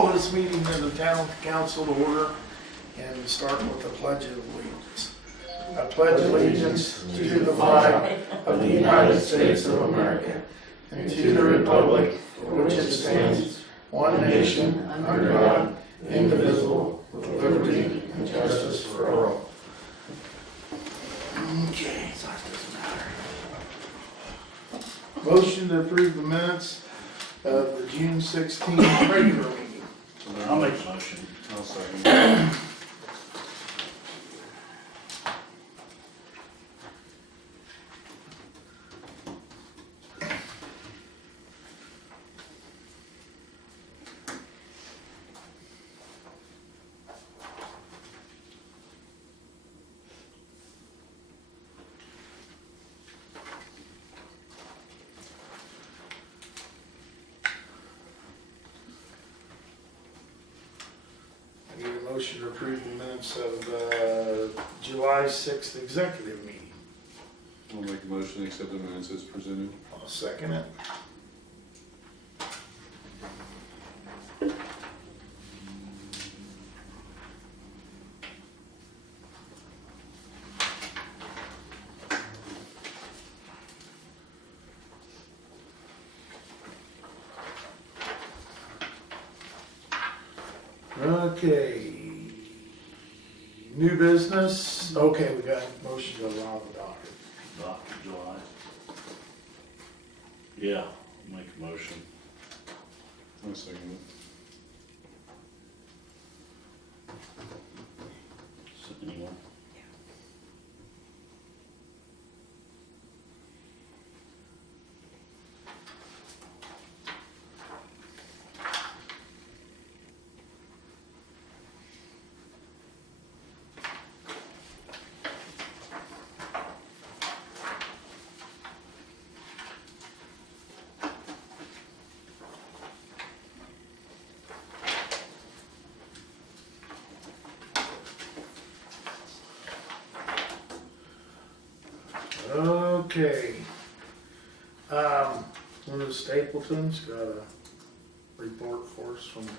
call this meeting of the town council to order and start with the pledge of allegiance. I pledge allegiance to the flag of the United States of America and to the republic for which it stands, one nation, under God, indivisible, with liberty and justice for all. Okay, so that doesn't matter. Motion to approve the minutes of the June 16th regular meeting. I'll make the motion. I'll second. I need a motion to approve the minutes of July 6th executive meeting. I'll make a motion to accept the minutes as presented. I'll second it. Okay. New business. Okay, we got a motion to allow the docket. Dr. July. Yeah, I'll make a motion. I'll second it. Anyone? Okay. One of the Stapletons got a report for us from the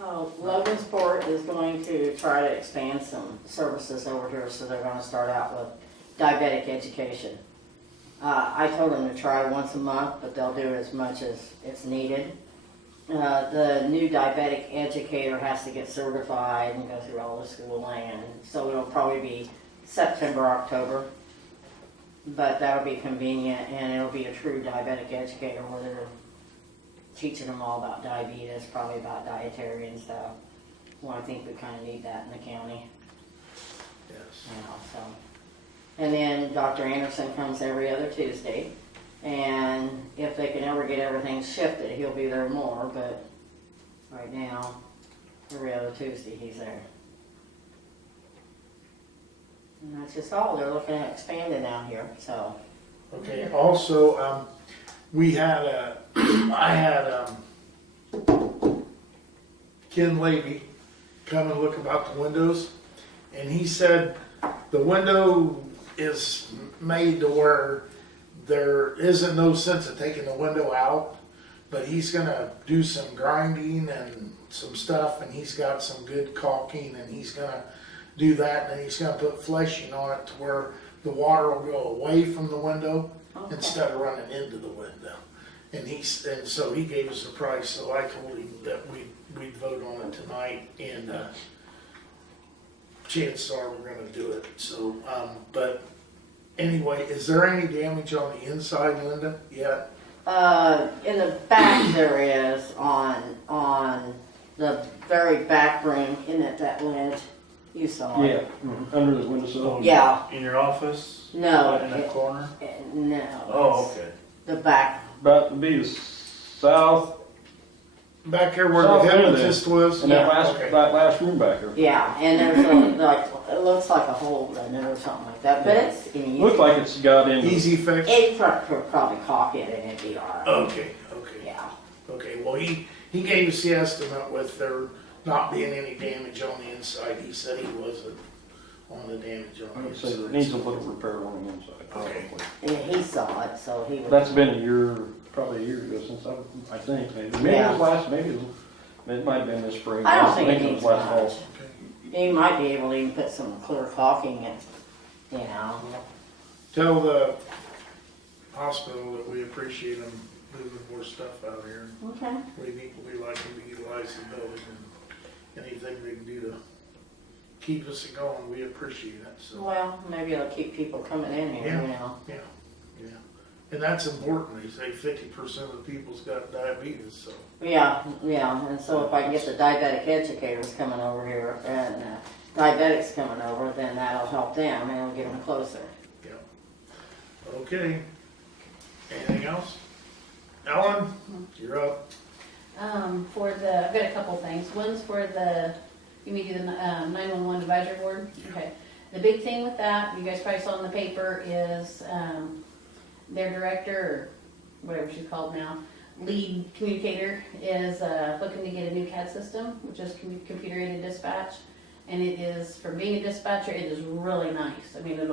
Oh, Logansport is going to try to expand some services over here, so they're gonna start out with diabetic education. I told them to try once a month, but they'll do as much as it's needed. The new diabetic educator has to get certified and go through all the schooling, and so it'll probably be September, October. But that'll be convenient, and it'll be a true diabetic educator where they're teaching them all about diabetes, probably about dietary and stuff. Well, I think we kind of need that in the county, yes. you know, so. And then Dr. Anderson comes every other Tuesday, and if they can ever get everything shifted, he'll be there more, but right now, every other Tuesday he's there. And that's just all. They're looking at expanding out here, so. Okay, also, I had Ken Levy come and look about the windows, and he said the window is made to where there isn't no sense of taking the window out, but he's gonna do some grinding and some stuff, and he's got some good caulking, and he's gonna do that, and he's gonna put fleshing on it to where the water will go away from the window Okay. instead of running into the window. And so he gave us a price, so I told him that we'd vote on it tonight, and chances are we're gonna do it, so, but anyway, is there any damage on the inside, Linda, yet? In the back there is on the very back room, in that ledge, you saw it. Yeah, under the windowsill. Yeah, In your office? no, In that corner? no. Oh, it's okay. The back, About to be the south, Back here where the South end of hypnotist was? and that Okay. last room back there. yeah, and there's like, it looks like a hole in there or something like that, but it's, I mean, Looks like it's got in. Easy fix? it probably caulk it and it'd be alright. Okay, Yeah, okay, well, he gave us the estimate with there not being any damage on the inside, he said he wasn't on the damage I on the would say that inside. needs a little repair on the inside, Okay. probably. and he saw it, so he was. That's been probably a year ago since I think, maybe. Maybe it was last, maybe it was It might have been this spring. I don't think it it needs was last fall. much. You might be able to even put some clear caulking and, you know. Tell the hospital that we appreciate them moving more stuff out here. Okay. We'd equally like them to utilize the building and anything they can do to keep us going, we appreciate it, so. Well, maybe it'll keep people coming in here, you know. Yeah. And that's important, they say 50% of the people's got diabetes, so. Yeah, and so if I can get the diabetic educators coming over here and diabetics coming over, then that'll help them and it'll get them closer. Okay. Anything else? Ellen, you're up. I've got a couple things. One's for you mean the 911 advisory board? Okay. The big thing with that, you guys probably saw in the paper, is their director, or whatever she's called now, lead communicator, is looking to get a new CAD system, which is computer aided dispatch. And it is, for being a dispatcher, it is really nice. I mean, the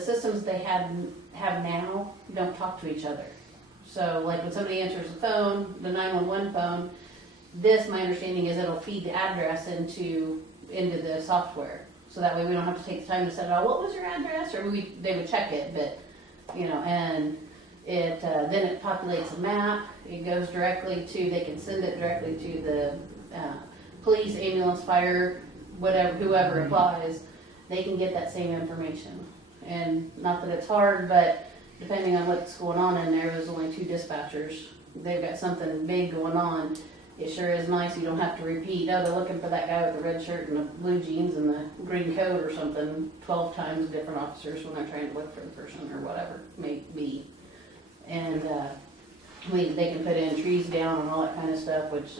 systems they have now don't talk to each other. So like when somebody answers the phone, the 911 phone, my understanding is it'll feed the address into the software. So that way we don't have to take the time to set it all, what was your address? Or they would check it, but, you know, and then it populates a map. It goes directly they can send it directly to the police, ambulance, fire, whoever applies. They can get that same information. And not that it's hard, but depending on what's going on in there's only 2 dispatchers. They've got something big going on. It sure is nice. You don't have to repeat, oh, they're looking for that guy with the red shirt and the blue jeans and the green coat or something 12 times different officers when they're trying to look for the person or whatever it may be. And they can put in trees down and all that kind of stuff, which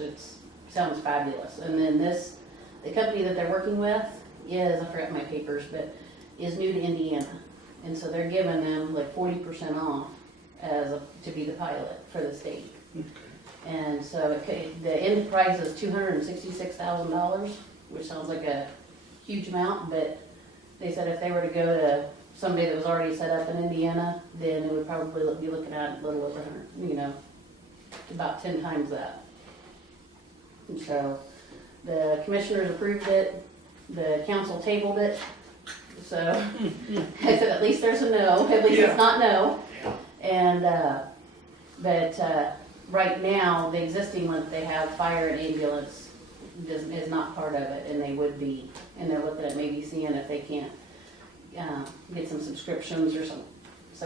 sounds fabulous. And then the company that they're working with I forgot my papers, but is new to Indiana. And so they're giving them like 40% off to be the pilot for the state. Okay. And so the end price is $266,000, which sounds like a huge amount, but they said if they were to go to somebody that was already set up in Indiana, then it would probably be looking at a little over 100, about 10 times that. And so the commissioners approved it, the council tabled it, so I said at least there's a no, at least it's not no. And, but right now, the existing one that they have, fire and ambulance, is not part of it, and they would be, and they're looking at maybe seeing if they can't get some subscriptions or some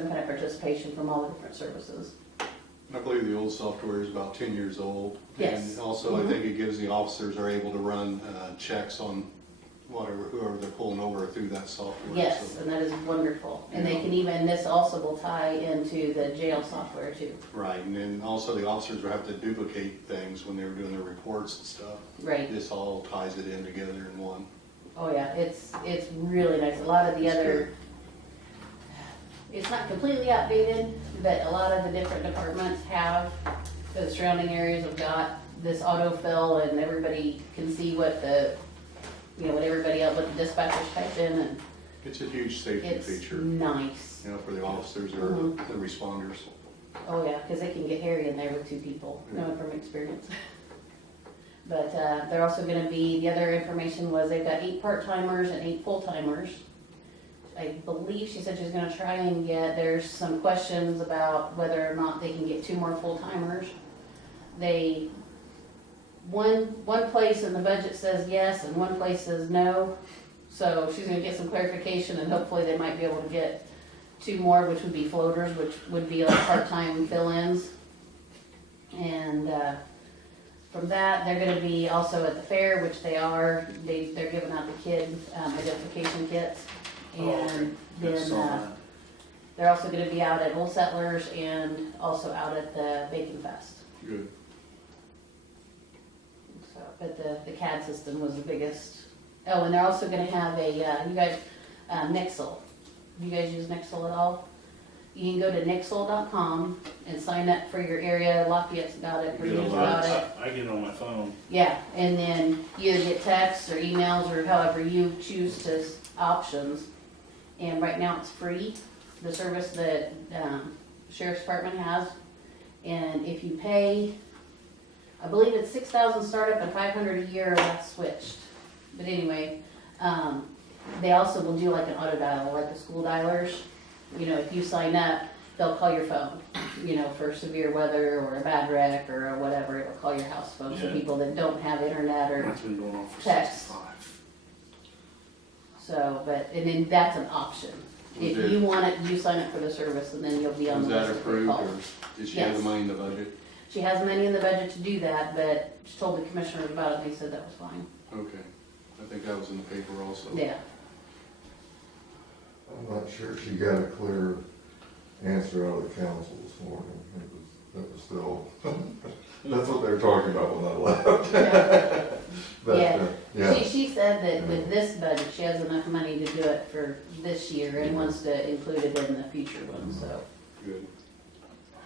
kind of participation from all the different services. I believe the old software is about 10 years old. Yes. And also, I think it gives the officers are able to run checks on whoever they're pulling over through that software. Yes, So- and that is wonderful. And they can even, this also will tie into the jail software too. Right, and then also the officers will have to duplicate things when they were doing their reports and stuff. Right. This all ties it in together in one. Oh yeah, it's really nice. A lot of the It's other, it's not completely outdated, but a lot of the different departments the surrounding areas have got this autofill, and everybody can see what what everybody else, what the dispatchers type in, and It's a huge safety it's feature, nice. for the officers or the responders. Oh yeah, because it can get hairy in there with 2 people, knowing from experience. But they're also going to be, the other information was they've got 8 part-timers and 8 full-timers. I believe she said she's going to try and there's some questions about whether or not they can get 2 more full-timers. One place in the budget says yes and one place says no. So she's going to get some clarification, and hopefully they might be able to get 2 more, which would be floaters, which would be like part-time fill-ins. And from that, they're going to be also at the fair, which they are. They're giving out the kid identification kits. And then they're also going to be out at Old Settlers and also out at the Bacon Fest. Good. So, but the CAD system was the biggest. Oh, and they're also going to have Nixle. Do you guys use Nixle at all? You can go to nixle.com and sign up for your area. Lafayette's got it, Virginia's got it. I get it on my phone. Yeah, and then you either get texts or emails or however you choose to options. And right now it's free, the service that Sheriff's Department has. And if you pay I believe it's 6,000 startup and 500 a year, that's switched. But anyway, they also will do like an auto dial, like the school dialers. You know, if you sign up, they'll call your phone, you know, for severe weather or a bad wreck or whatever, it'll call your house phone for Yeah. people that don't have internet or That's been going on for Text. 65. so, but, and then that's an option. If Okay. you want it, you sign up for the service and then you'll be on Was the that list if they approved, call. or did she have the Yes. money in the budget? She has money in the budget to do that, but she told the commissioners about it and they said that was fine. Okay, I think that was in the paper also. Yeah. I'm not sure she got a clear answer out of the council this morning. That was still, that's what they were talking about when I left. But, Yeah. yeah. She said that with this budget, she has enough money to do it for this year and wants to include it in the future one, so. Good.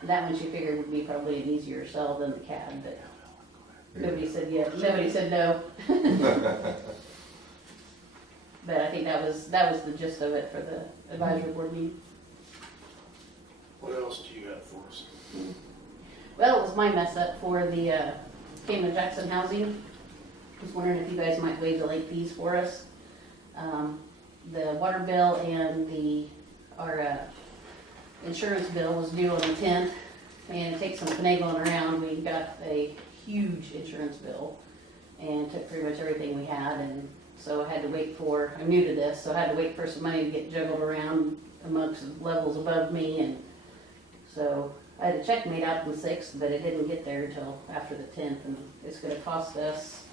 That one she figured would be probably an easier sell than the CAD, but Yeah. nobody said yes, nobody said no. But I think that was the gist of it for the advisory board meeting. What else do you got for us? Well, it was my mess up for the Camden Jackson housing. Was wondering if you guys might waive the late fees for us. The water bill and our insurance bill was due on the 10th, and it takes some finagling around. We got a huge insurance bill and took pretty much everything we had, and so I had to wait for, I'm new to this, so I had to wait for some money to get juggled around amongst levels above me, and so I had a check made out on the 6th, but it didn't get there until after the 10th, and it's gonna cost us,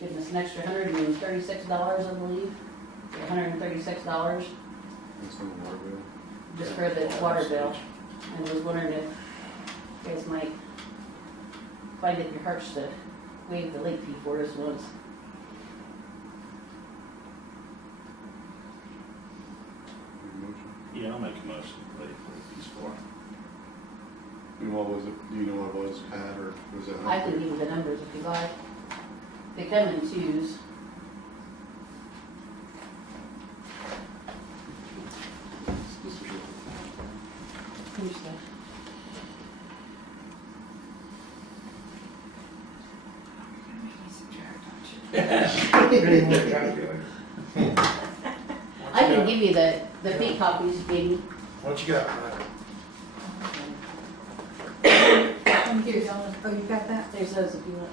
giving us an extra $136, I believe, $136, That's on the water bill. just for the water bill. And I was wondering if you guys might find it in your hearts to waive the late fee for us once. Yeah, I'll make a motion to pay for these four. And what was it, do you know what it was, Pat, or was it? I can give you the numbers if you like. They come in twos. Here's the- I can give you the fee copies you gave me. What you got? Here's all of, oh, you got that? There's those if you want.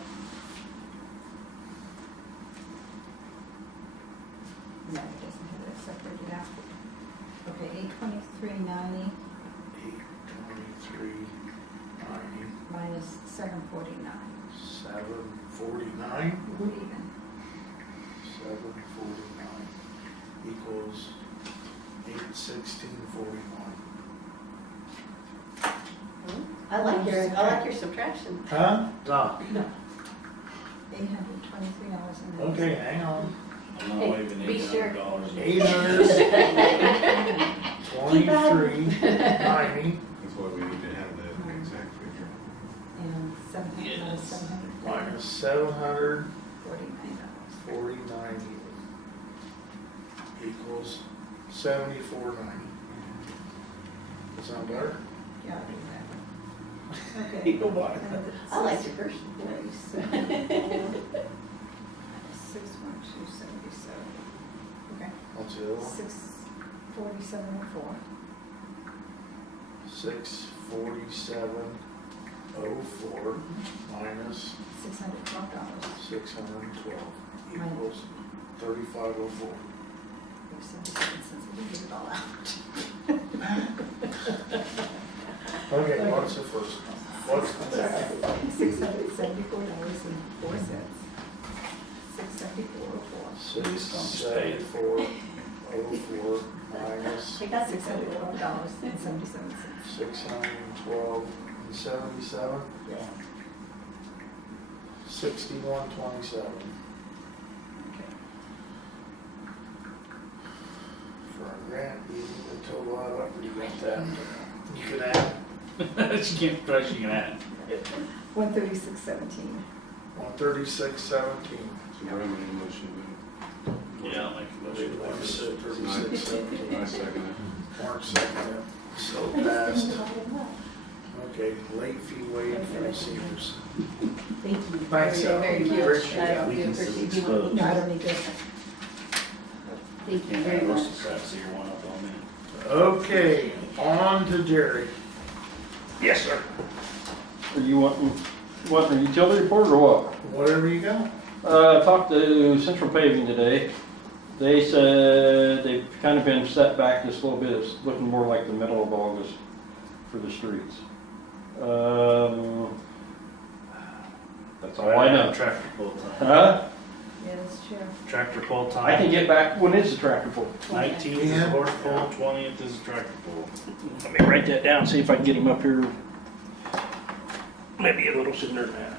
No, it doesn't have it separated out. Okay, 823.90 823, 90, minus 749. 749, Even. 749 equals 816.41. I like your subtraction. Huh? Doc. $823.90. Okay, hang on. I'm not Hey, waiving be sure. $800. 823.90 That's why we need to have the exact figure. And 700, minus Yes. 749. minus 749 $49. equals 74.90. Sound better? Yeah, I'll do that. Okay. You know what? I like your first one. 61277. Okay. What's the other one? 647.04. 647.04 minus $612. 612 equals 35.04. 77 cents. We did it all out. Okay, what's the first one? What's the second? $674.04. 674.04. 674.04 minus Take that $612.77. 612.77, Yeah. 61.27. For a grant, you need to total that up, or you got that? You can add She can't press, you can add. 136.17. 136.17. So we're having a motion Yeah, I'll make a motion. Like I said, to. 36.17. I second it. Mark second, so passed. Okay, late fee waived for receivers. Thank you. Thanks, Very, Al. very We cute. appreciate I We do can appreciate still you. expose. No, I don't need this. Thank you Can't very have much. roasted crab, so you're one up on me. Okay, on to Jerry. Yes, sir. Are you wanting a utility report or what? Whatever you got. I talked to Central Paving today. They said they've kind of been set back just a little bit. It's looking more like the middle of August for the streets. That's all I know. Tractor pull time. Huh? Yeah, that's true. Tractor pull time. I can get back, when is the tractor pull? 19th is Yeah. horse pull, 20th is tractor pull. Let me write that down, see if I can get him up here. Maybe a little sooner than that.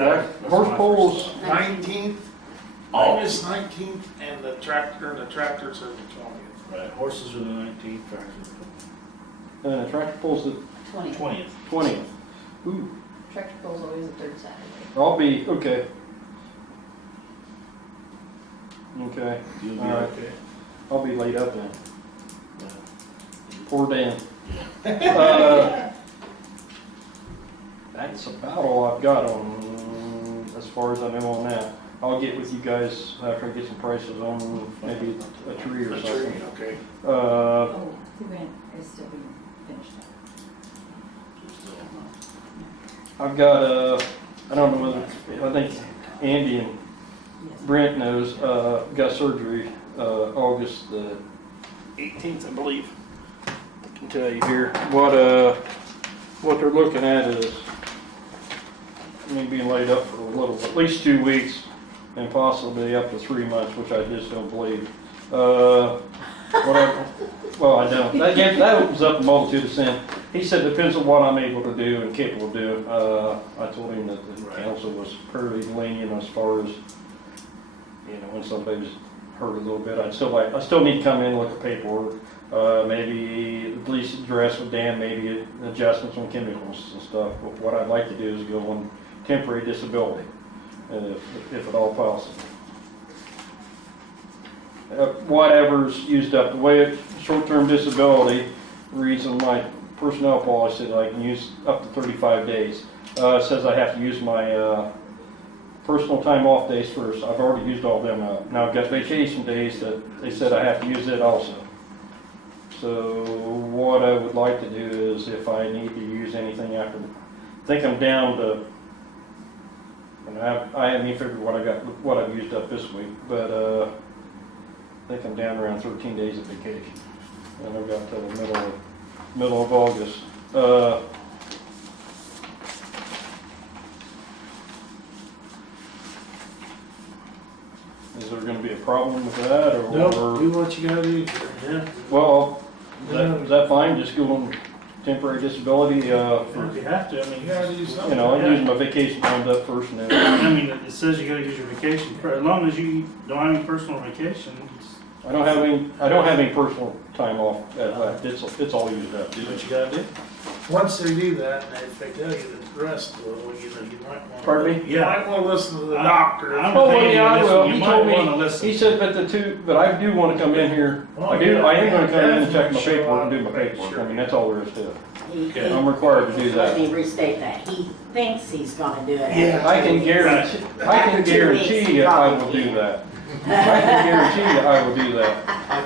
Yeah. Horse pulls, 19th, August 19th, and the tractors are the 20th. Right, horses are the 19th, tractors are and the tractor pulls the 20. the 20th. 20th. Ooh, Tractor pull's always the third Saturday. I'll be, okay. Okay, You'll be All right. okay. I'll be laid up then. Yeah. Poor Dan. That's about all I've got on, as far as I know on that. I'll get with you guys after I get some prices on maybe a tree or A tree, something. okay. Oh, the rent is still being finished up. I've got, I don't know whether, I think Andy and Yes. Brent knows, got surgery, August the 18th, I believe. I can tell you here, what they're looking at is me being laid up for a little, at least 2 weeks, and possibly up to 3 months, which I just don't believe. Well, I don't. That opens up a multitude of sin. He said depends on what I'm able to do and capable of doing. I told him that the council was pretty lenient as far as, when somebody's hurt a little bit. I still need to come in and look at paperwork. Maybe at least address with Dan, maybe adjustments on chemicals and stuff. But what I'd like to do is go on temporary disability, if at all possible. Whatever's used up, the way short-term disability reads in my personnel policy that I can use up to 35 days. It says I have to use my personal time off days first. I've already used all them up. Now I've got vacation days that they said I have to use it also. So what I would like to do is if I need to use anything after, I think I'm down to, and I haven't even figured what I've used up this week, but I think I'm down around 13 days of vacation. And I've got till the middle of August. Is there gonna be a problem with that, or? No, do what you gotta do. Yeah. Well, is that fine, just go on temporary disability, If you have to, I mean, You gotta do something. I'm Yeah. using my vacation time up first and then, I mean, it says you gotta use your vacation, as long as you don't have any personal vacation, I don't have any personal time off left, it's all used up. do what you gotta do. Once they do that, and if they tell you the rest, well, you might want to. Pardon me? You might want to listen to the doctor. I'm Oh, with well, Andy yeah, I on this will. one. You He might told me- wanna listen. He said, but I do wanna come in here, I am gonna come in and check my paperwork and do my paperwork, I mean, that's all there is to it. Okay. I'm required to do Let that. me restate that. He thinks he's gonna do it. Yeah. I can guarantee After 2 weeks, you that I will probably. do that. I can guarantee you I will do that. I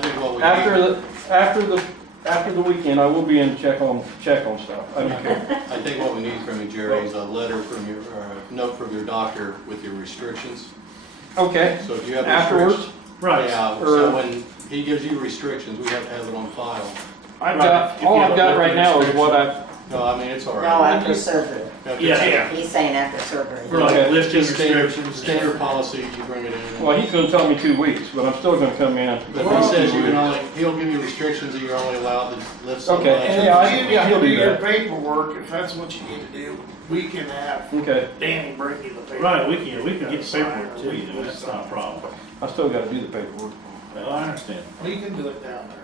think what we need, After the weekend, I will be in to check on stuff. I don't care. I think what we need from you, Jerry, is a letter from your, or a note from your doctor with your restrictions. Okay. So if you have Afterwards, restrictions. Right. Yeah, so when he gives you restrictions, we have to have it on file. all I've got right now is what I, No, I mean, it's all No, right. after surgery. Yeah. He's saying after surgery. Right, Okay. lifting Just standard, restrictions. standard policy, you bring it in. well, he's gonna tell me 2 weeks, but I'm still gonna come in. But he says you can only, he'll give you restrictions that you're only allowed to lift so much. Okay, And yeah, if you yeah, need he'll to do do your that. paperwork, if that's what you need to do, we can have Okay, Danny bring you the paperwork. Right, we can get the paperwork to you, that's not a problem. I still gotta do the paperwork. Well, I understand. We can do it down there.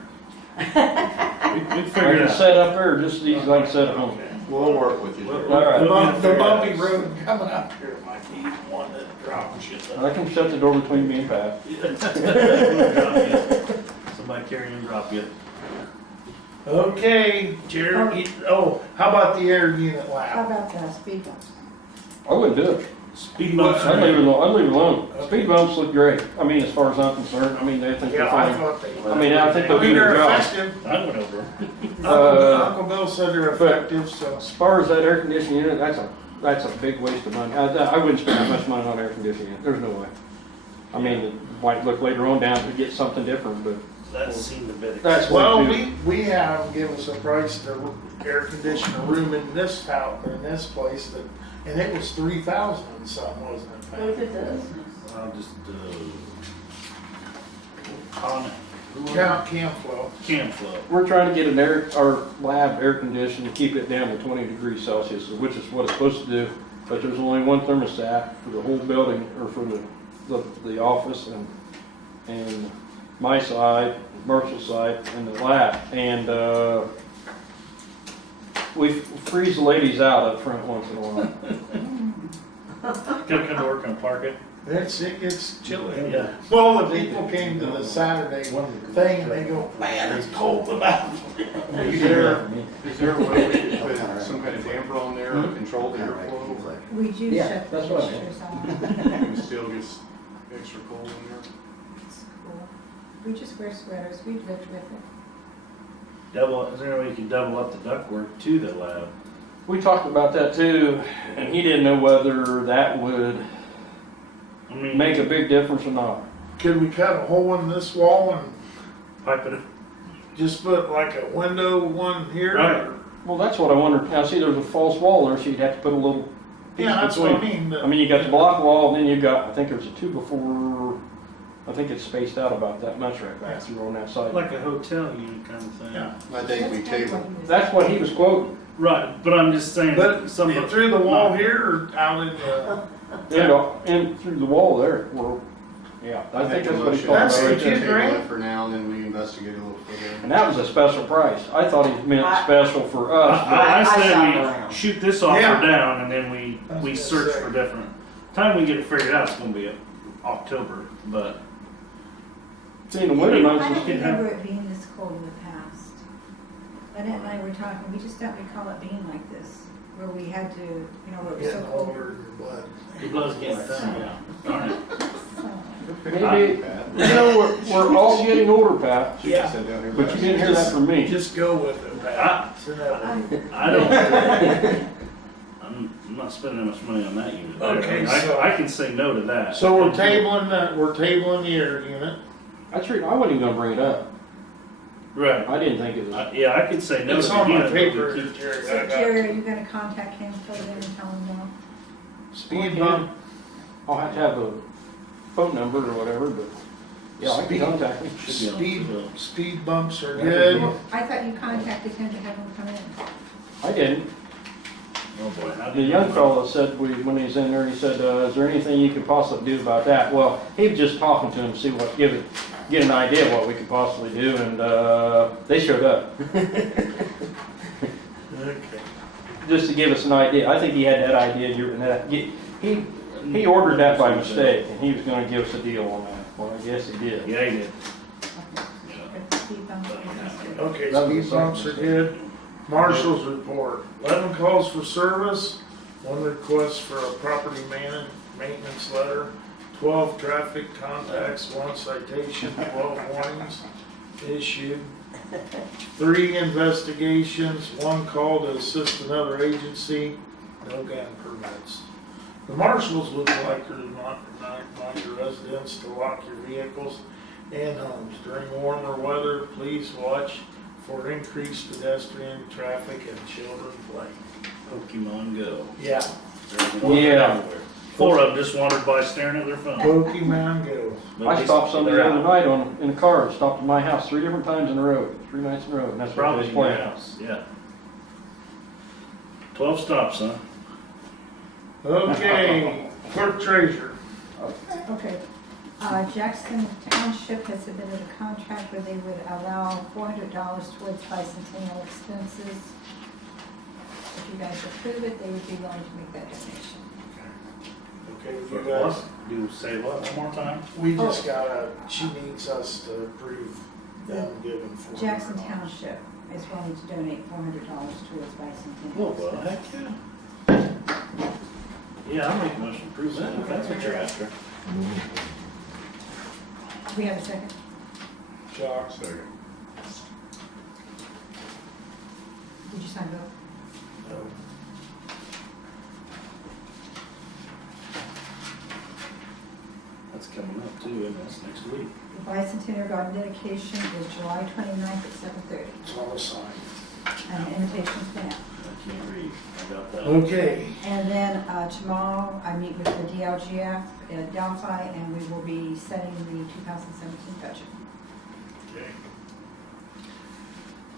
We I figured can it out. set up there just as easy as I can set at home. Okay. We'll work with you. Well, Jerry. All right. The We'll bumpy figure it out. road coming up here might be one that drops shit. I can shut the door between me and Pat. Somebody carry and drop you. Okay, Jared, how about the air unit How lab? about the speed bumps? I wouldn't do it. Speed bumps I'd are, leave it alone. I'd leave it alone. Speed bumps look great. I mean, as far as I'm concerned, I mean, they think they're Yeah, I fine. thought they. I mean, I think they'll do they're their job. effective. I went over. Uncle Bill said they're effective, so. As far as that air conditioning unit, that's a big waste of money. I wouldn't spend that much money on air conditioning unit. There's no way. I mean, it might look later on down to get something different, but That seemed a bit. that's Well, what we do. we have them give us a price to air condition a room in this house, in this place, that, and it was 3,000 and something, wasn't Look it? at this. I'll just, on Cam flow. cam flow. We're trying to get our lab air conditioned to keep it down to 20 degrees Celsius, which is what it's supposed to do. But there's only one thermostat for the whole building, or for the office and my side, Marshall's side, and the lab. And we freeze the ladies out up front once in a while. Gotta come to work and park it. It gets chilly. Yeah. Well, the people came to the Saturday thing and they go, man, it's cold about. Is there a way we could put some kind of damper on there or control the airflow? We do Yeah, shut the that's what I mean. fixtures off. And still gets extra cold in there? It's cool. We just wear sweaters, we've lived with it. Is there a way you can double up the ductwork to the lab? We talked about that too, and he didn't know whether that would I mean, make a big difference or not. Could we cut a hole in this wall and pipe it. just put like a window one here? Right. Well, that's what I wondered. Now, see, there's a false wall there, so you'd have to put a little piece Yeah, that's what I between. mean. I mean, you got the block wall, and then you got, I think there's a 2x4, I think it's spaced out about that much right back through on that side. Like a hotel unit kind of thing. Yeah. I think we That's kind of table. what he was- That's what he was quoting. Right, but I'm just saying. But some through the wall here or out in the, And through the wall there, yeah, I think that's what he's talking That's about right the there. kid- grand? Table it for now, and then we investigate a little further. And that was a special price. I thought he meant special for us, but I I shop said around. we shoot this offer Yeah. down and then we I was gonna search say. for different. Time we get it figured out, it's gonna be October, but see, in the winter months, I it's don't can have- remember it being this cold in the past. Annette and I were talking, we just don't recall it being like this, where we had to, where it was so getting cold. older in your blood. your blood's getting thin, yeah. Darn it. So, maybe, we're all getting older, Pat, Yeah. but you didn't hear that from me. Just go with it, Pat. It's inevitable. I don't. I'm not spending that much money on that unit. Okay, I so- I can say no to that. So we're tabling the air unit. I wasn't even gonna bring it up. Right. I didn't think it was. Yeah, I could say no It's to on the my unit. but paper, we keep- Jerry. so I got Jerry, are you gonna contact him, fill it in and tell him no? speed bump. I'll have to have a phone number or whatever, but yeah, I can Speed. contact him. Should be on the bill. Speed bumps are Yeah. good. Well, I thought you contacted him to have him come in. I didn't. Oh boy. how The do you- young fellow said, when he was in there, he said, is there anything you could possibly do about that? Well, he was just talking to him, to see what, get an idea of what we could possibly do, and, they showed up. Okay. Just to give us an idea. I think he had that idea, he ordered that by mistake, and he was gonna give us a deal on that. Well, I guess he did. Yeah, he did. But the speed bumps are good. Okay, That was speed bumps are good. Marshall's report, 11 calls for service, 1 request for a property maintenance letter, 12 traffic contacts, 1 citation, 12 warnings issued, 3 investigations, 1 call to assist another agency, no gun permits. The marshals would like to remind your residents to lock your vehicles and homes. During warmer weather, please watch for increased pedestrian traffic and children play. Pokemon Go. Yeah, There's one Yeah. everywhere. 4 of them just wandered by staring at their phone. Pokemon Go. But I they- stopped somebody they're the other out. night in a car, stopped at my house 3 different times in a row, 3 nights in a row, and that's what Probably they in was your playing. house, yeah. 12 stops, huh? Okay, clerk treasurer. Okay, Jackson Township has submitted a contract where they would allow $400 towards bicentennial expenses. If you guys approve it, they would be willing to make that donation. Okay, For you guys, what? Do say what one more time? we just gotta, she needs us to approve them giving $400. Jackson Township, is willing to donate $400 towards bicentennial Oh, well, expenses. heck yeah. Yeah, I'll make a motion to approve that, if that's what you're after. Do we have a second? Shock. Second. Did you sign both? No. That's coming up too, and that's next week. The bicentennial garden dedication is July 29th at 7:30, It's on the sign. and the invitation's been out. I can't read, I got that. Okay, And then tomorrow, I meet with the DLGF at Delphi, and we will be setting the 2017 budget. okay.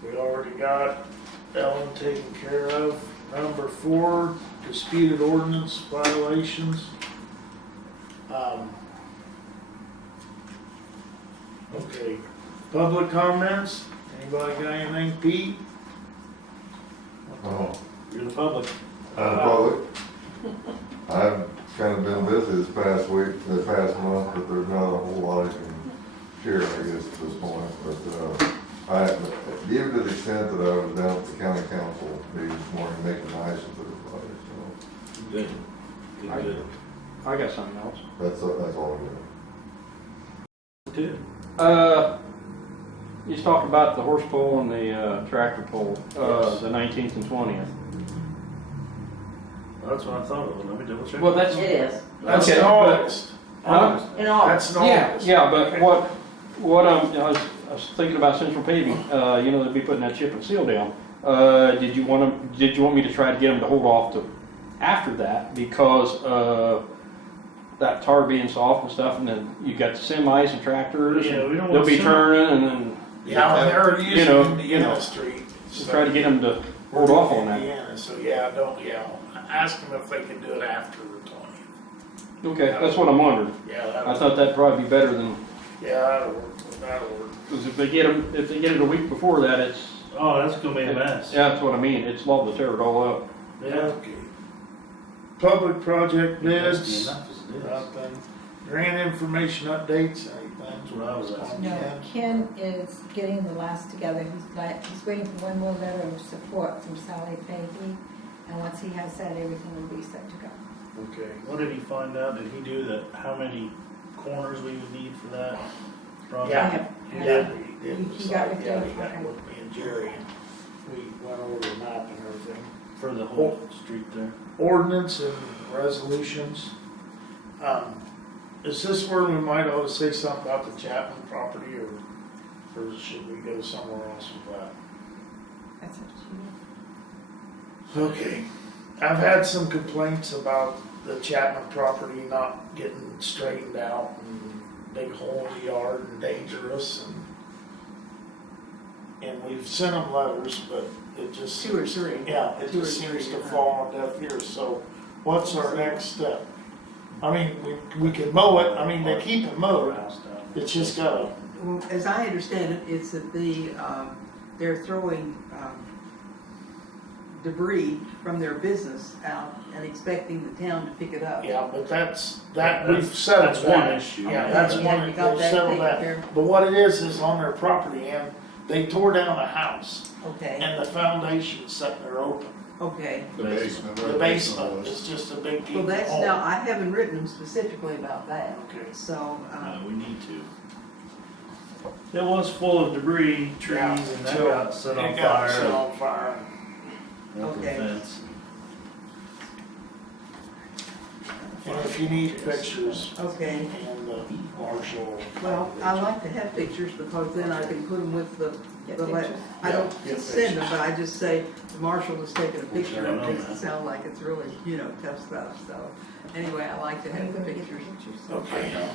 We already got Ellen taken care of. Number 4, disputed ordinance violations. Okay, public comments? Anybody got anything, Pete? Oh, You're the public. public. I've kind of been busy this past week, this past month, but there's not a whole lot I can share, I guess, at this point. But even to the extent that I was down at the county council meeting this morning, making nice with everybody, so Good. Good, good. I got something else. that's all I got. Good. You talked about the horse pull and the tractor pull, Yes. the 19th and 20th. That's what I thought of, let me double check. Well, that's, It is, That's Okay, in but- August. in August. That's in yeah, August. yeah, but I was thinking about central paving, you know, they'd be putting that chip and seal down. Did you want me to try to get them to hold off to after that because, that tar being soft and stuff, and then you got the semis and tractors, Yeah, we don't and they'll want be semi- turning, and then Yeah, and they're You know, using Indiana Street. just try to get them to hold off on that. Indiana, so yeah, ask them if they can do it after the 20th. Okay, that's what I'm wondering. Yeah, I that'll, thought that'd probably be better than, yeah, that'll work. because if they get it a week before that, it's, Oh, that's gonna be a mess. yeah, that's what I mean, it's liable to tear it all up. Yeah. Okay. Public project That's bids, enough as it is. nothing. Grant information updates, anything? That's what I was asking. No, Ken is getting the last together. He's waiting for one more letter of support from Sally Fahey, and once he has that, everything will be set to go. Okay. What did he find out? Did he do that, how many corners we would need for that project? Yeah. He did, he did. He got with Yeah, David, he got okay. with me and Jerry, and we went over the map and everything. For the whole street there? Ordinance and resolutions. Is this where we might ought to say something about the Chapman property, or should we go somewhere else with that? That's up to you. Okay, I've had some complaints about the Chapman property not getting straightened out and big hole in the yard and dangerous and we've sent them letters, but it just. 2 or 3. Yeah, it 2 or just seems 3, to huh? fall on deaf ears, so what's our next step? I mean, we can mow it, I mean, they keep it mowed, it's just gotta, Well, as I understand it, it's that they're throwing debris from their business out and expecting the town to pick it up. yeah, but we've settled That's that. one issue. Yeah, that's Okay, one, you got we've that settled taken that. care of? But what it is on their property, and they tore down a house, Okay, and the foundation's sitting there open. okay. The basement. The basement is just a big Well, deep that's, hole. now, I haven't written them specifically about that, Okay. so, We need to. It was full of debris, trees, Yeah, and that so got set on It got set fire. on fire. With the Okay. fence. And if you need pictures, okay. and the marshal. Well, I like to have pictures because then I can put them with Get the letter. pictures. I don't Yeah, get send them, pictures. but I just say, the marshal has taken a picture, I it know makes that. it sound like it's really, tough stuff, so. Anyway, I like to Are you have the gonna get the pictures. pictures? Okay.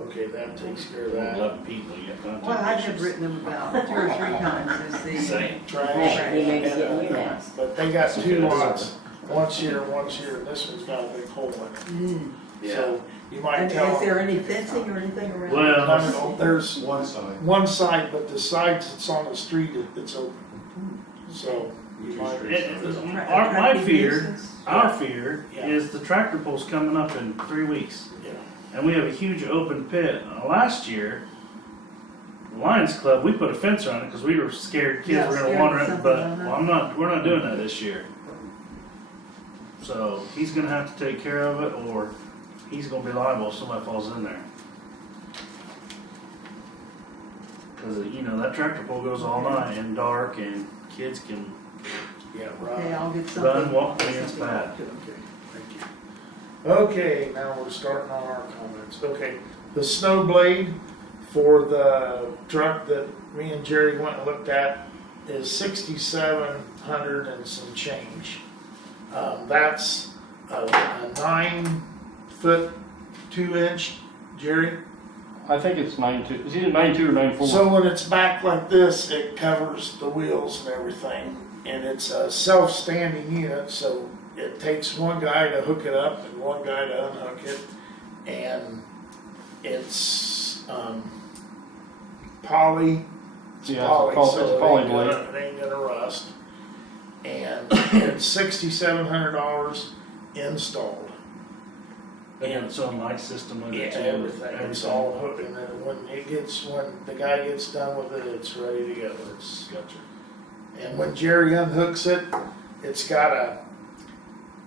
Okay, that takes care of We'll that. let people, you got contact Well, I have pictures. written them about 2 or 3 times, is the, Same. Trash. He may be getting you next. But they got 2 lots, one's here, and this one's got a big hole in it. Yeah. So you might and tell is there them, any fencing or anything around? Well, there's One side. one side, but the sides that's on the street, it's open. So you might. My fear, Nuisance? our fear Yeah. is the tractor pull's coming up in 3 weeks. Yeah. And we have a huge open pit. Last year, Lions Club, we put a fence around it because we were scared kids Yeah, were gonna scared wander of it, something, but uh-huh. we're not doing that this year. So he's gonna have to take care of it, or he's gonna be liable if somebody falls in there. Cause you know, that tractor pull goes all night and dark and kids can Yeah, Okay, right. I'll get something. run, walk, get it's something bad. out to 'em. Okay, thank you. Okay, now we're starting on our comments. Okay, the snow blade for the truck that me and Jerry went and looked at is 6,700 and some change. That's a 9 foot 2 inch, Jerry. I think it's 9.2, it's either 9.2 or 9.4. So when it's back like this, it covers the wheels and everything. And it's a self-standing unit, so it takes one guy to hook it up and one guy to unhook it. And it's poly. It's Yeah, poly, it's so a poly it ain't gonna rust. And it's $6,700 installed. They got its own light system with Yeah, it too. everything. It's all hooked, and then when the guy gets done with it, it's ready to go. It's Gotcha. And when Jerry unhooks it,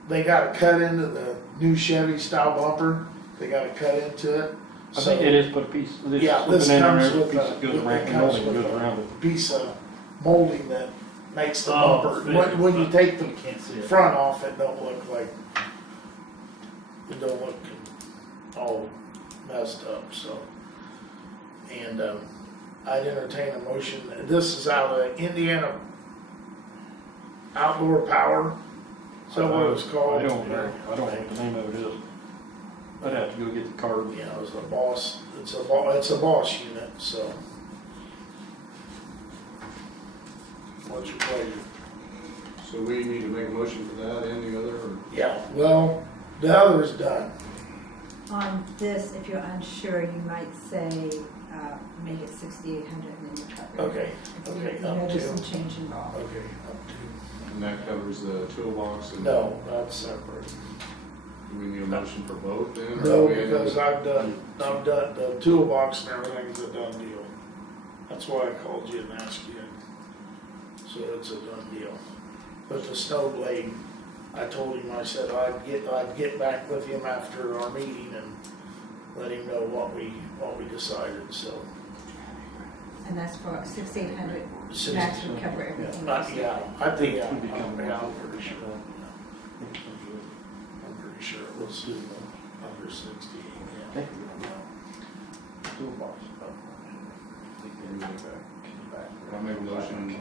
they got to cut into the new Chevy style bumper. They got to cut into it. I think it is put a piece, it's Yeah, this slipping in comes there, with piece a, that goes it around, comes molding with goes around it. a piece of molding that makes the Oh, bumper. fit. When you take the You can't see it. front off, it don't look all messed up. So, and I'd entertain a motion. This is out of Indiana Outdoor Power. So what it's called? I don't know what the name of it is. I'd have to go get the card. You know, it's a Boss. It's a Boss unit. So, what's your pleasure? So we need to make a motion for that and the other, or? Yeah. Well, the other's done. On this, if you're unsure, you might say, make it 6,800 and then you cover it. Okay. Okay. You know, Up there's to. some change involved. Okay. Up to. And that covers the toolbox and? No, that's separate. Do we need a motion for both then? or No, we had- because I've done the toolbox and everything's a done deal. That's why I called you and asked you. So it's a done deal. But the snow blade, I told him, I said I'd get back with him after our meeting and let him know what we decided, so. And that's for 6,800, Six- max would cover everything else. Yeah, I think, yeah, Should be coming I'm out. pretty sure. I'm pretty sure it was under 60, yeah. Toolbox. I'll make a motion,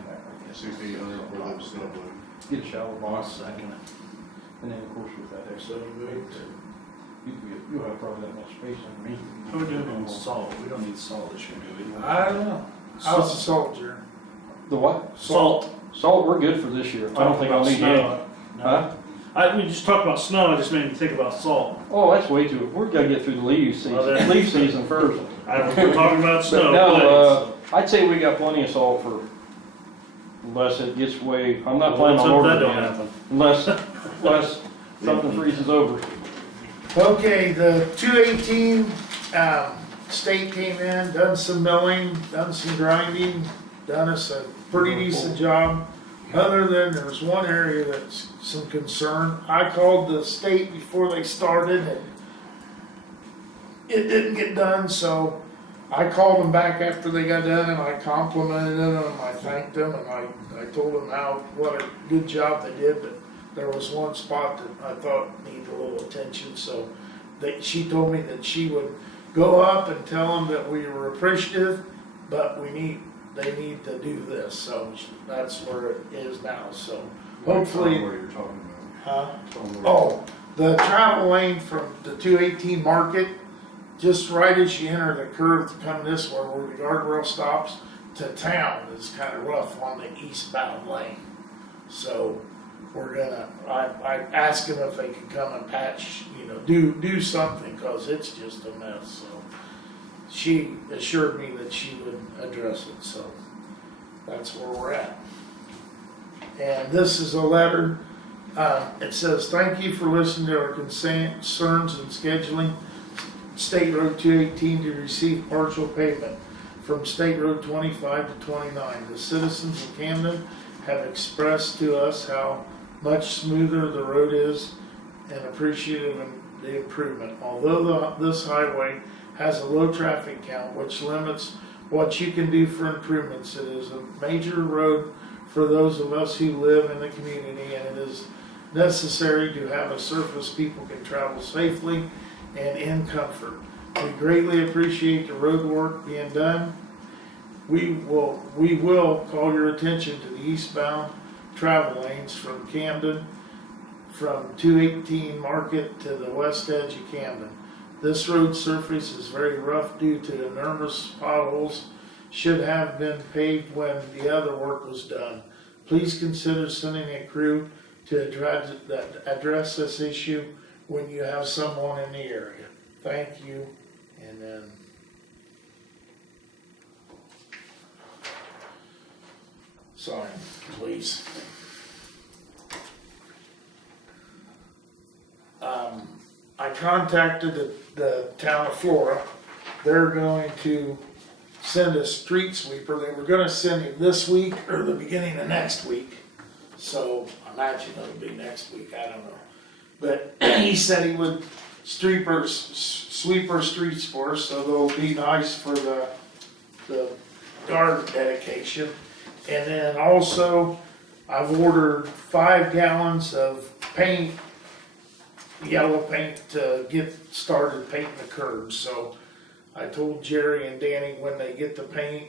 6,800 for the snow blade. Get a shower box, Second. and then of course with that So extra, you moved. you'll have probably that much space underneath. How are we doing on salt? We don't need salt this year, do we? I don't know. How's the soldier? The what? Salt. Salt, we're good for this year. I don't think I'll need any. Snow. Huh? We just talked about snow, it just made me think about salt. Oh, that's way too, we're gonna get through the leaf Well, then- season, leaf season first. We're talking about But snow. no, I'd say we got plenty of salt for, unless it gets way, I'm not planning Let's on hope that ordering don't it, happen. unless something freezes over. Okay, the 218, state came in, done some milling, done some grinding, done us a pretty decent job. Other than there's one area that's some concern. I called the state before they started and it didn't get done, so I called them back after they got done and I complimented them, I thanked them, and I told them what a good job they did, but there was one spot that I thought needed a little attention, so she told me that she would go up and tell them that we were appreciative, but they need to do this, so that's where it is now, so hopefully. What you're talking Huh? about. Oh, the travel lane from the 218 market, just right as you enter the curve to come this way where the guardrail stops to town is kind of rough on the eastbound lane. So I asked them if they could come and patch, do something, cause it's just a mess, so. She assured me that she would address it, so that's where we're at. And this is a letter. It says, "Thank you for listening to our concerns and scheduling State Road 218 to receive partial payment. from State Road 25 to 29. The citizens of Camden have expressed to us how much smoother the road is and appreciative of the improvement. Although this highway has a low traffic count, which limits what you can do for improvements, it is a major road for those of us who live in the community, and it is necessary to have a surface people can travel safely and in comfort. We greatly appreciate the road work being done. We will call your attention to the eastbound travel lanes from Camden, from 218 Market to the west edge of Camden. This road surface is very rough due to enormous potholes, should have been paved when the other work was done. Please consider sending a crew to address this issue when you have someone in the area. Thank you, and then sign, please. I contacted the town of Flora. They're going to send a street sweeper. They were gonna send him this week or the beginning of next week. So I imagine it'll be next week, I don't know. But he said he would sweeper streets for us, so they'll be nice for the garden dedication. And then also, I've ordered 5 gallons of paint, yellow paint, to get started painting the curbs. So I told Jerry and Danny when they get the paint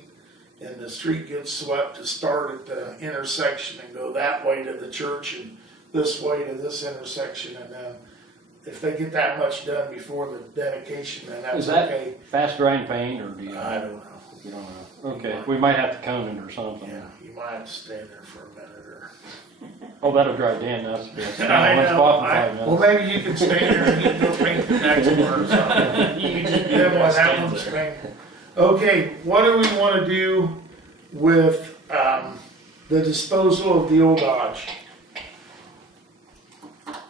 and the street gets swept to start at the intersection and go that way to the church and this way to this intersection. And then if they get that much done before the dedication, then that's Is that okay. fast drying paint or do you? I don't know. You don't know. Okay, we might have to cone it or something. Yeah, you might have to stand there for a minute or. Oh, that'll dry Dan nuts. Yes. I Let's know. pop in 5 minutes. Well, maybe you can stand there and you can go paint the next one or something. You can just Then what happens, paint. Okay, what do we want to do with the disposal of the old Dodge?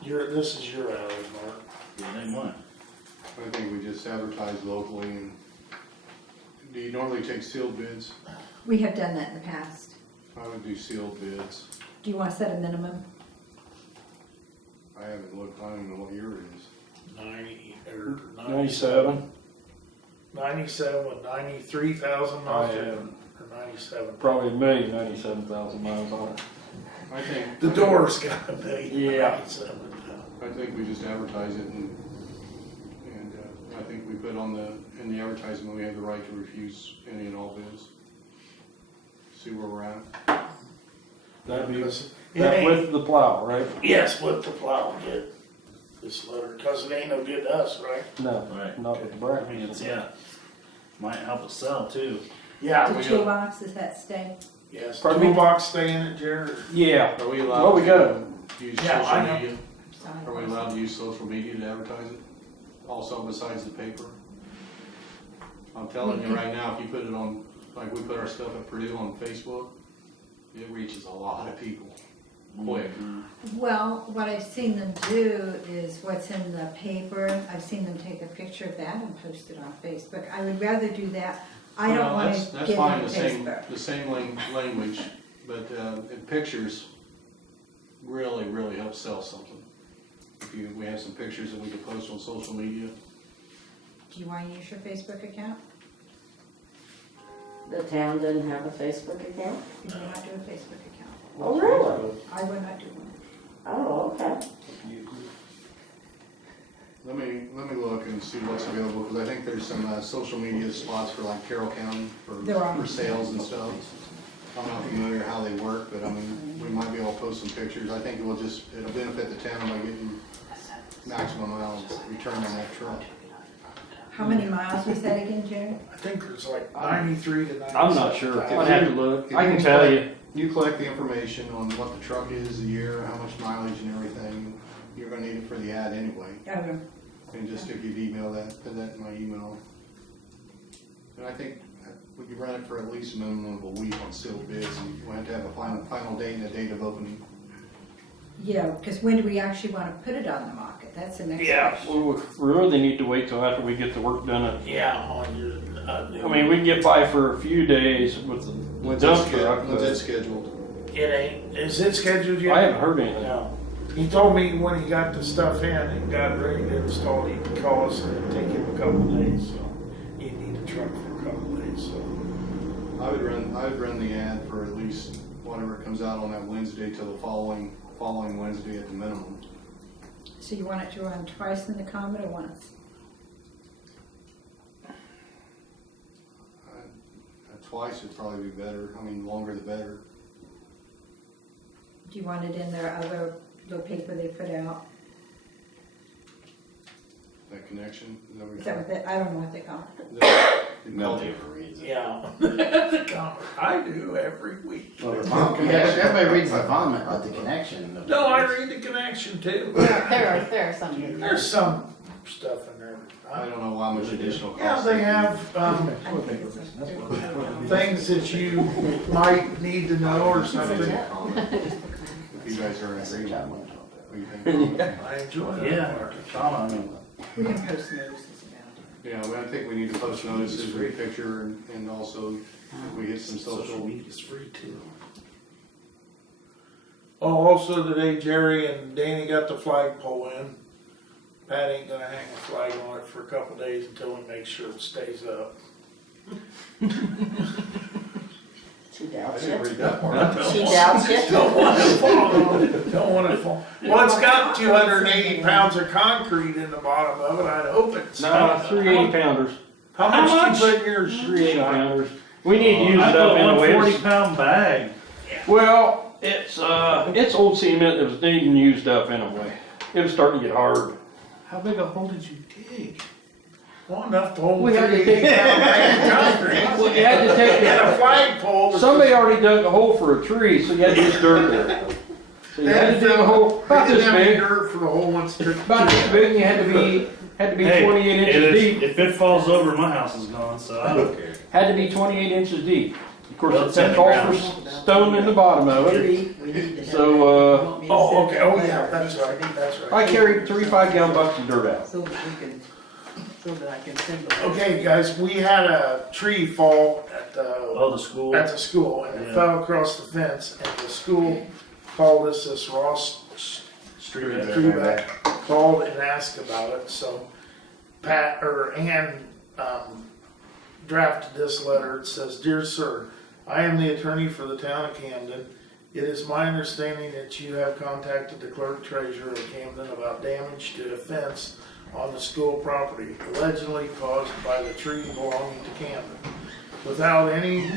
This is your alley, Mark. Name one. I think we just advertise locally, and do you normally take sealed bids? We have done that in the past. I would do sealed bids. Do you want to set a minimum? I haven't looked, I don't even know what year it is. 90 or 97. 97 with 93,000 miles. I Or haven't. 97. Probably 1,097,000 miles on it. I think, The door's got to be. Yeah. 97. I think we just advertise it, and I think we put in the advertisement, we have the right to refuse any and all bids. See where we're at. That'd be, It that ain't- with the plow, right? Yes, with the plow, get this letter, because it ain't no good to us, right? No, Right. not with the I bracket. mean, might help us sell too. Yeah, The we, toolbox, is that stay? yes. Pardon me? Toolbox stay in it, Jared? Yeah. Are we Well, allowed we to gotta- use Yeah, I social know. media? Are we allowed to use social media to advertise it? Also besides the paper? I'm telling you right now, if you put it on, like we put our stuff at Purdue on Facebook, it reaches a lot of people quick. Well, what I've seen them do is what's in the paper. I've seen them take a picture of that and post it on Facebook. I would rather do that. I don't Well, want that's- to that's get fine, into Facebook. The same language, but in pictures really, really help sell something. If we have some pictures that we could post on social media. Do you want to use your Facebook account? The town didn't have a Facebook account? You do not do a Facebook account. Oh, really? I would not do one. Oh, okay. Let me look and see what's available, because I think there's some social media spots for like Carroll County There are. for sales and stuff. I'm not familiar how they work, but I mean, we might be able to post some pictures. I think it'll benefit the town by getting maximum amount of return on that truck. How many miles was that again, Jerry? I think there's like 93 to 97. I'm not sure. I'd have to look. If I can tell you. You collect the information on what the truck is, the year, how much mileage and everything. You're gonna need it for the ad anyway. Oh, And just if you'd email that, put that in my email. And I think we could run it for at least a minimum of a week on sealed bids, and we'll have to have a final date and a date of opening. yeah, because when do we actually want to put it on the market? That's the next Yeah. question. We really need to wait till after we get the work done. Yeah, on your, I mean, we can get by for a few days with the dump truck, When's it but scheduled? It ain't, is it scheduled yet? I haven't heard anything. No. He told me when he got the stuff in and got ready to install, he'd call us and it'd take him a couple of days, so he'd need a truck for a couple of days, so. I would run the ad for at least whatever comes out on that Wednesday till the following Wednesday at the minimum. So you want it to run twice in the Comet or once? Twice would probably be better. I mean, longer the better. Do you want it in their other little paper they put out? That connection. Is that what they, I don't know what they call it. Nobody ever reads it. Yeah. The comment, I do every week. Well, the vomit connection, everybody reads the vomit, but the connection. nobody No, I reads. read the connection too. There are some. There's some stuff in there. I don't know how much additional Yeah, cost. they have, I think it's a- things that you might need to know or something. You guys are in agreement. What do you think? I enjoy that Yeah, part. Tom, I mean, We can post notices about it. Yeah, well, I think we need to post notices, read picture, and also if we get some social. media's free too. Oh, also today Jerry and Danny got the flagpole in. Pat ain't gonna hang a flag on it for a couple days until we make sure it stays up. She I doubts didn't you. read that part. She doubts you. Don't want it falling on it, don't want it falling. Well, it's got 280 pounds of concrete in the bottom of it, I'd hope it's. No, 380 pounders. How much do you put in yours? 380 pounders. We need to use I it put up a anyway. 140-pound bag. Well, it's old cement that was being used up anyway. It was starting to get hard. How big a hole did you dig? Well, enough to hold We had to 380 take- pound bag of concrete. Well, you had to take And a it. flagpole. was- Somebody already dug a hole for a tree, so you had to use dirt there. So you had to dig a hole about They this didn't have any big, dirt for the hole once it took. about this big, and you had to be 28 inches deep. If it falls over, my house is gone, so I don't care. Had to be 28 inches deep. Of course, Well, it's it's in that the calls for stone in the bottom of it. Tree, we need to have So, that. You want me to Oh, send okay, that oh letter? yeah, that's right, that's I right. carried 3 5-gallon buckets of dirt out. So that we can, so that I can send the letter. Okay, guys, we had a tree fall at the Oh, the school? at the school, and it Yeah. fell across the fence, and the school called us, this Ross Street. Treeback called and asked about it, so Ann drafted this letter. It says, "Dear Sir, I am the attorney for the town of Camden. It is my understanding that you have contacted the clerk treasurer of Camden about damage to a fence on the school property, allegedly caused by the tree belonging to Camden. Without any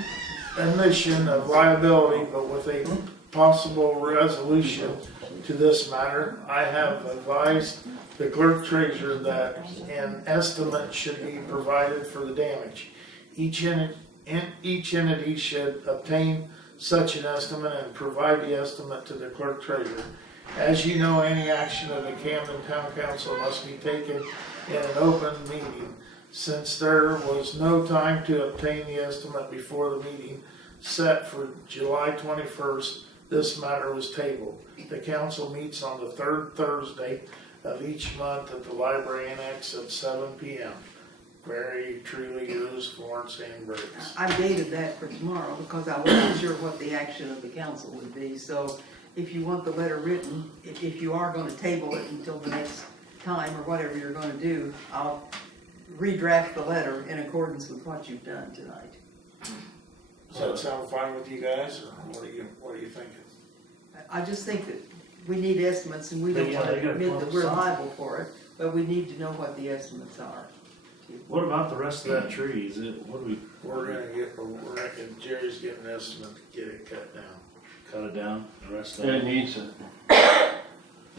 admission of liability, but with a possible resolution to this matter, I have advised the clerk treasurer that an estimate should be provided for the damage. Each entity should obtain such an estimate and provide the estimate to the clerk treasurer. As you know, any action of the Camden Town Council must be taken in an open meeting. Since there was no time to obtain the estimate before the meeting set for July 21st, this matter was tabled. The council meets on the third Thursday of each month at the library annex at 7 p.m. Very truly yours, Florence Ann Briggs." I dated that for tomorrow because I wasn't sure what the action of the council would be. So if you want the letter written, if you are gonna table it until the next time or whatever you're gonna do, I'll redraft the letter in accordance with what you've done tonight. Does that sound fine with you guys, or what are you thinking? I just think that we need estimates and we don't Yeah, want they to gotta admit come that up we're with something. liable for it, but we need to know what the estimates are. What about the rest of that tree? Is it, what do we We're Jerry's getting an estimate to get it cut down. cut it down, the rest of It it? needs it.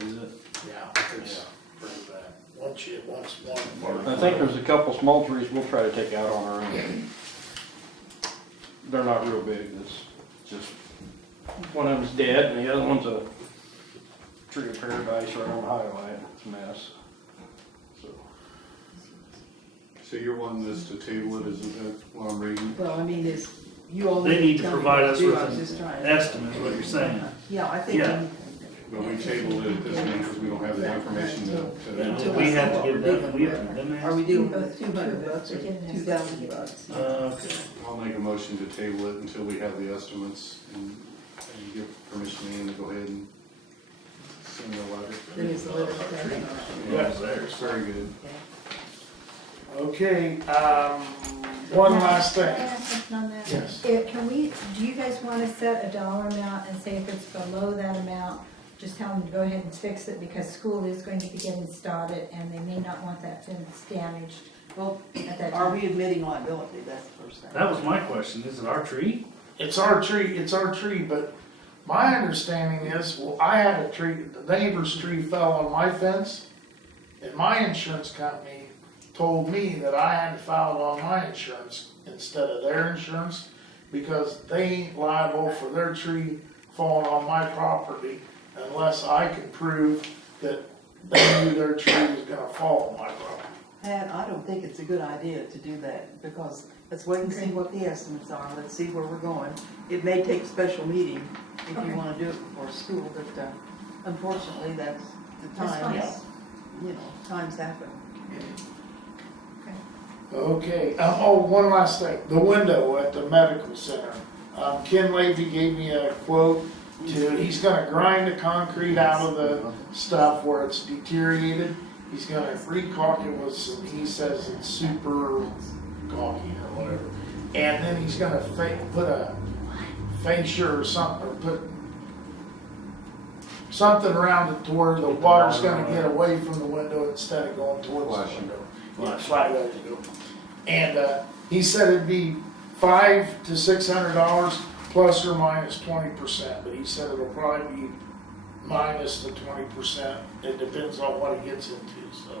Is it? Yeah, it's pretty bad. Once one part. I think there's a couple small trees we'll try to take out on our own. They're not real big, it's just, one of them's dead and the other one's a tree of paradise right on the highway, it's a mess. So, So you're wanting this to table it, is that what I'm reading? Well, I mean, it's, you all. They need to tell me provide what us do, with I was an just trying to- estimate, is what you're saying. Yeah, I think. Yeah. But we tabled it at this meeting because we don't have the information to. We have to give them, we have to give them Are we that? dealing with $200 or We didn't have $2,000? Okay. I'll make a motion to table it until we have the estimates and get permission in to go ahead and send the letter. Then it's the letter of credit. Yes, It's very good. Okay, one last Can I thing. ask something on that? Yes. Do you guys want to set a dollar amount and say if it's below that amount, just tell them to go ahead and fix it because school is going to be getting started and they may not want that fence damaged Well, at that are time. we admitting liability? That's the first thing. That was my question, is it our tree? It's our tree, but my understanding is, well, I had a tree, the neighbor's tree fell on my fence, and my insurance company told me that I had to file it on my insurance instead of their insurance, because they ain't liable for their tree falling on my property unless I can prove that they knew their tree was gonna fall on my property. Pat, I don't think it's a good idea to do that, because let's wait and see what the estimates are, let's see where we're going. It may take a special meeting if you Okay. wanna do it before school, but unfortunately, that's the That's fine. times, you know, times happen. Okay, one last thing, the window at the medical center. Ken Levy gave me a quote he's gonna grind the concrete out of the stuff where it's deteriorated. He's gonna re-caulk it with some, he says it's super caulking or whatever. And then he's gonna put a fascia or something, or put something around it to where the water's gonna get away from the window instead of going towards the Flashing. window. Yeah, flat, there you go. And, he said it'd be $500 to $600 plus or minus 20%, but he said it'll probably be minus the 20%. It depends on what he gets into, so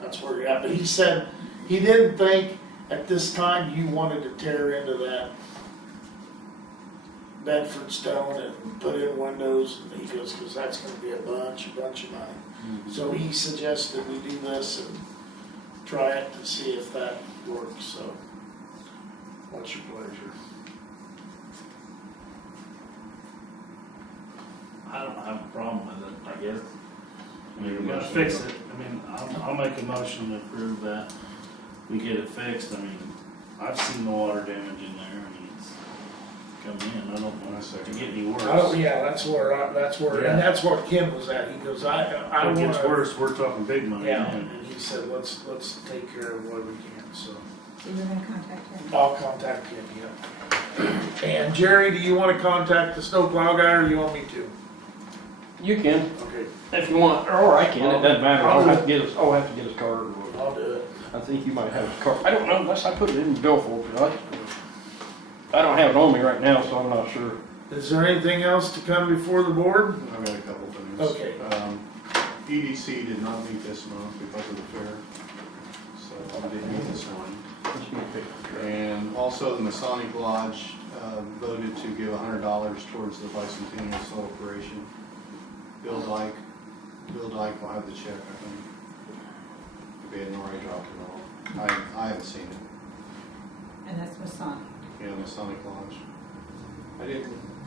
that's where you're at. But he said he didn't think at this time you wanted to tear into that Bedford stone and put in windows, and he goes, because that's gonna be a bunch of money. So he suggested we do this and try it to see if that works, so what's your pleasure? I don't have a problem with it, I guess. I mean, we gotta fix it, I mean, I'll make a motion to approve that, we get it fixed, I mean, I've seen the water damage in there, I mean, it's come in, I don't want it to get any worse. Oh, yeah, that's where, and that's what Ken was at, he goes, I If don't it gets wanna. worse, we're talking big money. Yeah, then. and he said, let's take care of what we can, so So you're gonna contact him? I'll contact him, yeah. And Jerry, do you wanna contact the snowplow guy, or you want me to? You can, Okay, if you want, or I can, it doesn't matter, I'll have to get his card. or whatever. I'll do it. I think you might have his card, I don't know, unless I put it in the bill folder, I don't have it on me right now, so I'm not sure. Is there anything else to come before the board? I've got a couple things. Okay. EDC did not meet this month because of the fair, so I didn't meet this one. And also the Masonic Lodge voted to give $100 towards the bicentennial celebration. Bill Dyke will have the check, I think. If he hadn't already dropped it off. I haven't seen it. And that's Masonic. Yeah, Masonic Lodge.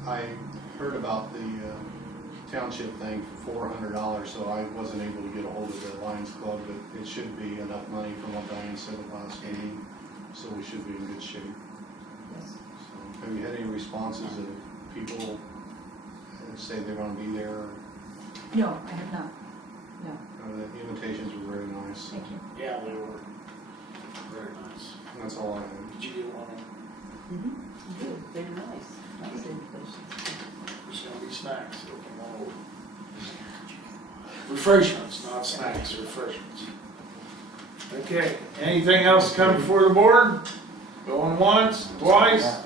I heard about the township thing for $400, so I wasn't able to get a hold of the Lions Club, but it should be enough money from what Diane said at last meeting, so we should be in good shape. Yes. So, have you had any responses of people that say they're gonna be there? No, I have not. No, The invitations were very nice. thank you. Yeah, they were very nice. And that's all I have. Did you get one? Good, very nice, nice invitations. There's gonna be snacks, so come on over. Refreshments, not snacks, refreshments. Okay, anything else come before the board? Going once, twice?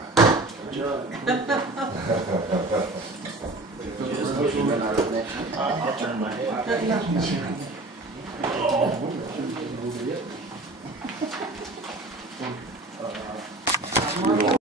Adjourned. Just pushing in our next. I'll turn my head.